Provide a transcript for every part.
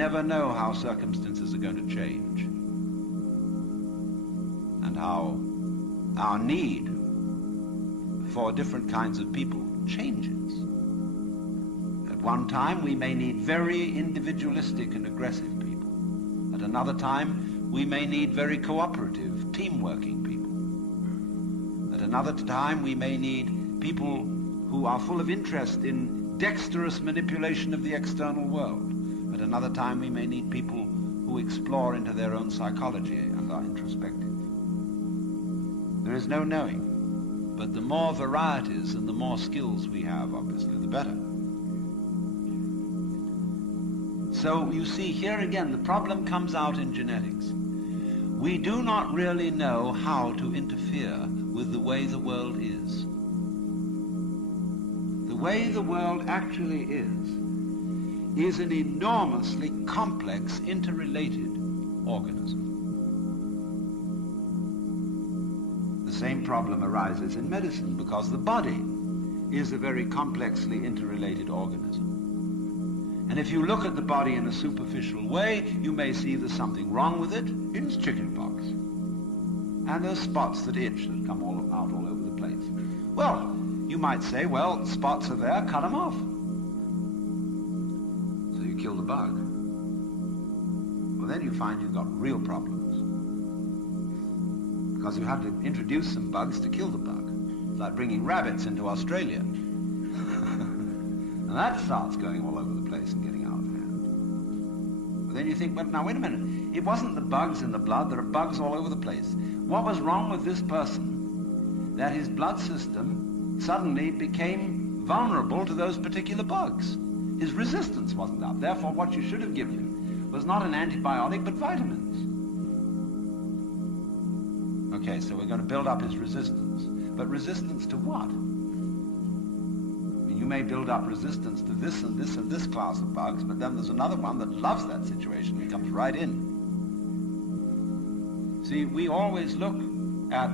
never know how circumstances are going to change, and how our need for different kinds of people changes. At one time, we may need very individualistic and aggressive people. At another time, we may need very cooperative, team-working people. At another time, we may need people who are full of interest in dexterous manipulation of the external world. At another time, we may need people who explore into their own psychology and are introspective. There is no knowing, but the more varieties and the more skills we have, obviously, the better. So you see, here again, the problem comes out in genetics. We do not really know how to interfere with the way the world is. The way the world actually is an enormously complex, interrelated organism. The same problem arises in medicine because the body is a very complexly interrelated organism. And if you look at the body in a superficial way, you may see there's something wrong with it. It's chickenpox. And there's spots that itch that come out all over the place. Well, you might say, well, spots are there, cut them off. So you kill the bug. Well, then you find you've got real problems. Because you have to introduce some bugs to kill the bug. It's like bringing rabbits into Australia. And that starts going all over the place and getting out of hand. But then you think, well, now wait a minute. It wasn't the bugs in the blood. There are bugs all over the place. What was wrong with this person that his blood system suddenly became vulnerable to those particular bugs? His resistance wasn't up. Therefore, what you should have given him was not an antibiotic, but vitamins. Okay, so we're going to build up his resistance. But resistance to what? You may build up resistance to this and this and this class of bugs, but then there's another one that loves that situation and comes right in. See, we always look at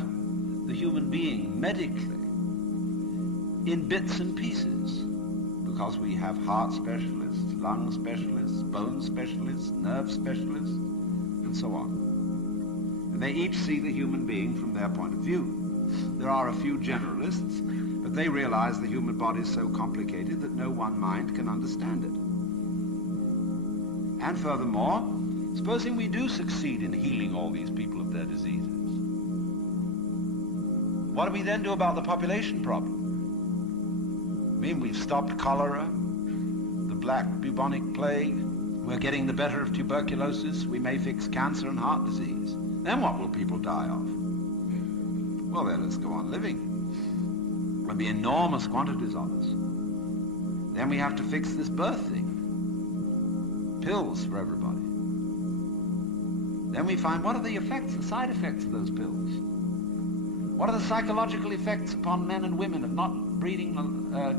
the human being medically in bits and pieces because we have heart specialists, lung specialists, bone specialists, nerve specialists, and so on. And they each see the human being from their point of view. There are a few generalists, but they realize the human body is so complicated that no one mind can understand it. And furthermore, supposing we do succeed in healing all these people of their diseases, what do we then do about the population problem? I mean, we've stopped cholera, the black bubonic plague, we're getting the better of tuberculosis, we may fix cancer and heart disease. Then what will people die of? Well, then let's go on living. There'll be enormous quantities of us. Then we have to fix this birth thing. Pills for everybody. Then we find, what are the effects, the side effects of those pills? What are the psychological effects upon men and women of not breeding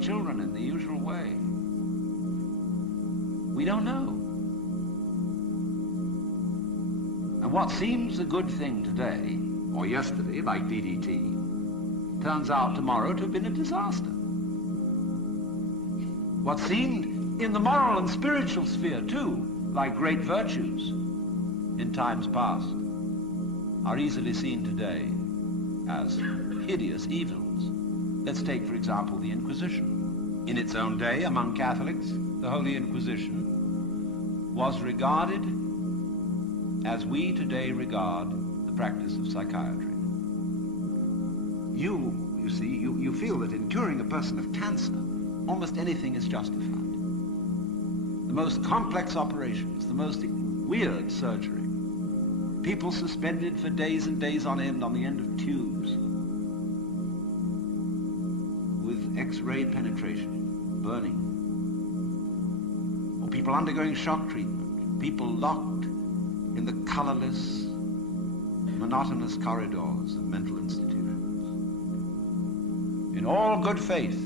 children in the usual way? We don't know. And what seems a good thing today, or yesterday, like DDT, turns out tomorrow to have been a disaster. What seemed in the moral and spiritual sphere too, like great virtues in times past, are easily seen today as hideous evils. Let's take, for example, the Inquisition. In its own day, among Catholics, the Holy Inquisition was regarded as we today regard the practice of psychiatry. You see, you feel that in curing a person of cancer, almost anything is justified. The most complex operations, the most weird surgery, people suspended for days and days on end of tubes with X-ray penetration, burning, or people undergoing shock treatment, people locked in the colorless, monotonous corridors of mental institutions. In all good faith,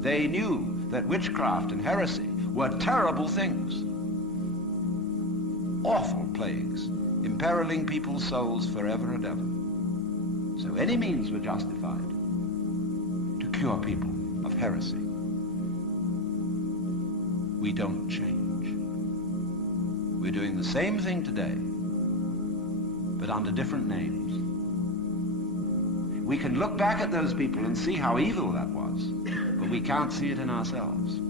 they knew that witchcraft and heresy were terrible things, awful plagues, imperiling people's souls forever and ever. So any means were justified to cure people of heresy. We don't change. We're doing the same thing today, but under different names. We can look back at those people and see how evil that was, but we can't see it in ourselves.